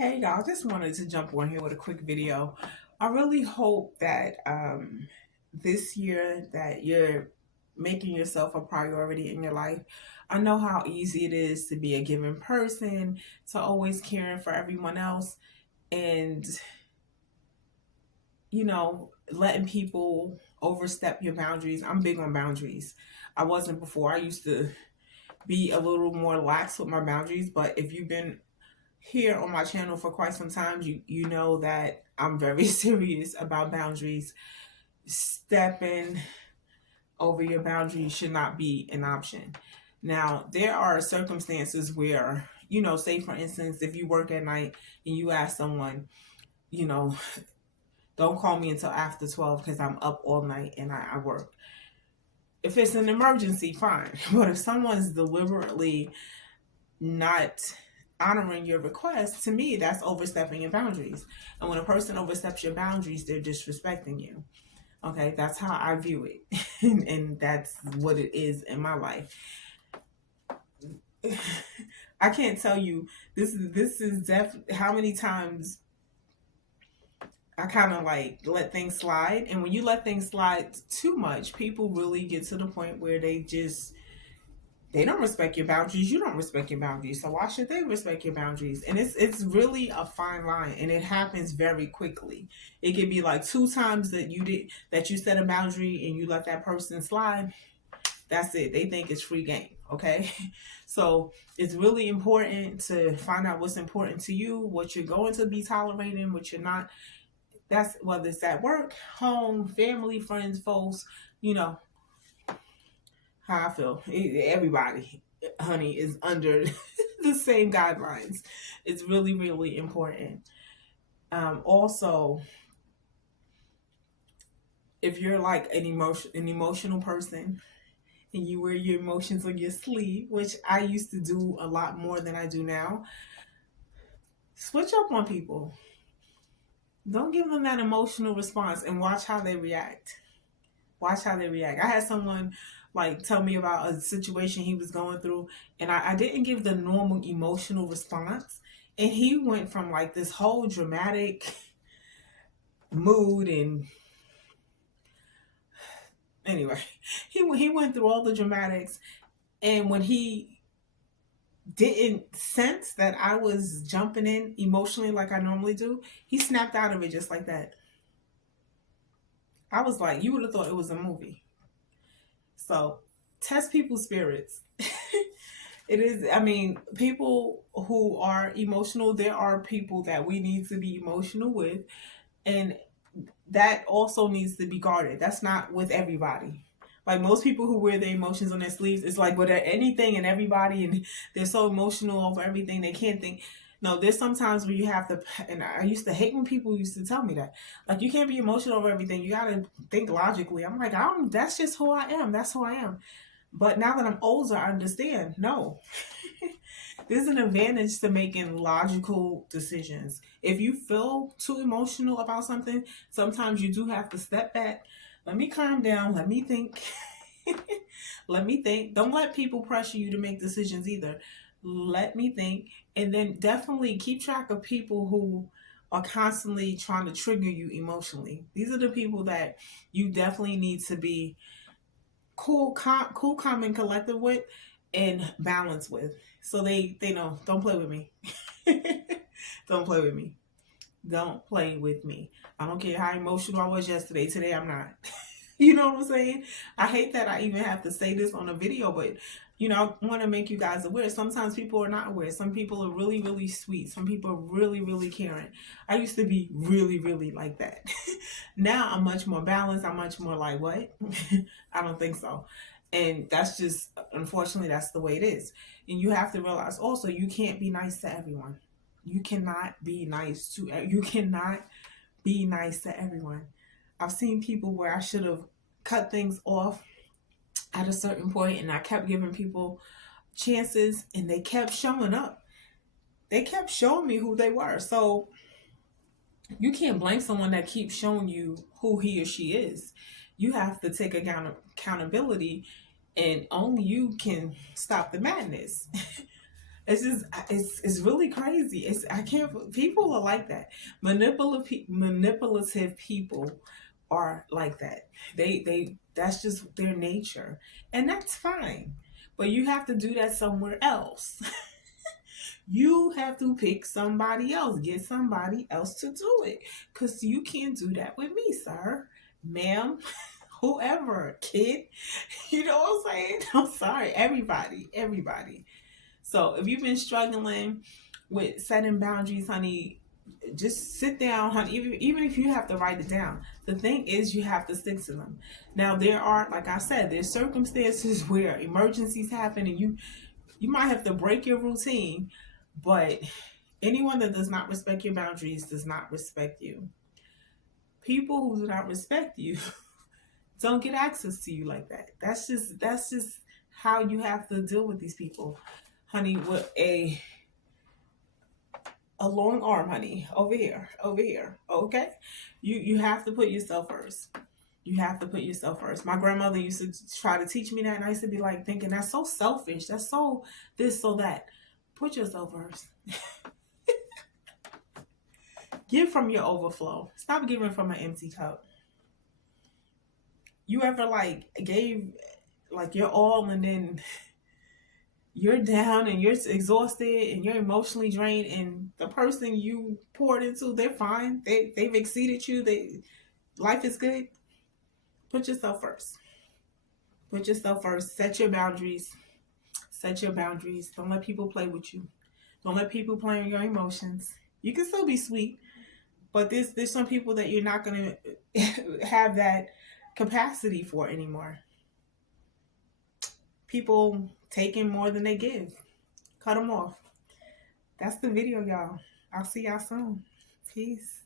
Hey y'all, just wanted to jump on here with a quick video. I really hope that this year that you're making yourself a priority in your life. I know how easy it is to be a given person, to always caring for everyone else, and letting people overstep your boundaries. I'm big on boundaries. I wasn't before. I used to be a little more lax with my boundaries, but if you've been here on my channel for quite some time, you know that I'm very serious about boundaries. Stepping over your boundaries should not be an option. Now, there are circumstances where, say for instance, if you work at night and you ask someone, you know, don't call me until after 12 because I'm up all night and I work. If it's an emergency, fine. But if someone's deliberately not honoring your request, to me, that's overstepping your boundaries. And when a person oversteps your boundaries, they're disrespecting you. Okay, that's how I view it. and that's what it is in my life. I can't tell you, this is definitely how many times I kind of like let things slide. And when you let things slide too much, people really get to the point where they don't respect your boundaries. You don't respect your boundaries. So why should they respect your boundaries? And it's really a fine line, and it happens very quickly. It could be like two times that you set a boundary and you let that person slide. That's it. They think it's free game. Okay. So it's really important to find out what's important to you, what you're going to be tolerating, what you're not. That's whether it's at work, home, family, friends, folks, you know, how I feel. Everybody, honey, is under the same guidelines. It's really, really important. Also, if you're like an emotional person and you wear your emotions on your sleeve, which I used to do a lot more than I do now, switch up on people. Don't give them that emotional response and watch how they react. Watch how they react. I had someone like tell me about a situation he was going through, and I didn't give the normal emotional response. And he went from like this whole dramatic mood, and anyway, he went through all the dramatics, and when he didn't sense that I was jumping in emotionally like I normally do, he snapped out of it just like that. I was like, you would have thought it was a movie. So test people's spirits. It is, I mean, people who are emotional, there are people that we need to be emotional with, and that also needs to be guarded. That's not with everybody. Like most people who wear their emotions on their sleeves, it's like with anything and everybody, and they're so emotional over everything they can't think. No, there's sometimes where you have to, and I used to hate when people used to tell me that. Like, you can't be emotional over everything. You gotta think logically. I'm like, that's just who I am. That's who I am. But now that I'm older, I understand. No. There's an advantage to making logical decisions. If you feel too emotional about something, sometimes you do have to step back. Let me calm down. Let me think. Let me think. Don't let people pressure you to make decisions either. Let me think. And then definitely keep track of people who are constantly trying to trigger you emotionally. These are the people that you definitely need to be cool, calm, and collective with, and balance with. So they know, don't play with me. Don't play with me. Don't play with me. I don't care how emotional I was yesterday. Today I'm not. You know what I'm saying? I hate that I even have to say this on a video, but I want to make you guys aware. Sometimes people are not aware. Some people are really, really sweet. Some people are really, really caring. I used to be really, really like that. Now I'm much more balanced. I'm much more like, what? I don't think so. And that's just, unfortunately, that's the way it is. And you have to realize also, you can't be nice to everyone. You cannot be nice to everyone. I've seen people where I should have cut things off at a certain point, and I kept giving people chances, and they kept showing up. They kept showing me who they were. So you can't blame someone that keeps showing you who he or she is. You have to take accountability, and only you can stop the madness. It's just it's really crazy. It's I can't. People are like that. Manipulative people are like that. They that's just their nature, and that's fine. But you have to do that somewhere else. You have to pick somebody else, get somebody else to do it, cause you can't do that with me, sir, ma'am, whoever, kid. You know what I'm saying? I'm sorry, everybody. So if you've been struggling with setting boundaries, honey, just sit down, honey. Even if you have to write it down, the thing is you have to stick to them. Now there are, like I said, there's circumstances where emergencies happen, and you might have to break your routine, but anyone that does not respect your boundaries does not respect you. People who do not respect you don't get access to you like that. That's just how you have to deal with these people, honey. With a long arm, honey, over here, over here. Okay, you have to put yourself first. You have to put yourself first. My grandmother used to try to teach me that, and I used to be like thinking that's so selfish. That's so this, so that. Put yourself first. Give from your overflow. Stop giving from an empty cup. You ever like gave like your all and then you're down and you're exhausted and you're emotionally drained, and the person you poured into, they're fine. They've exceeded you. Life is good. Put yourself first. Put yourself first. Set your boundaries. Set your boundaries. Don't let people play with you. Don't let people play on your emotions. You can still be sweet, but there's some people that you're not gonna have that capacity for anymore. People taking more than they give. Cut them off. That's the video, y'all. I'll see y'all soon. Peace.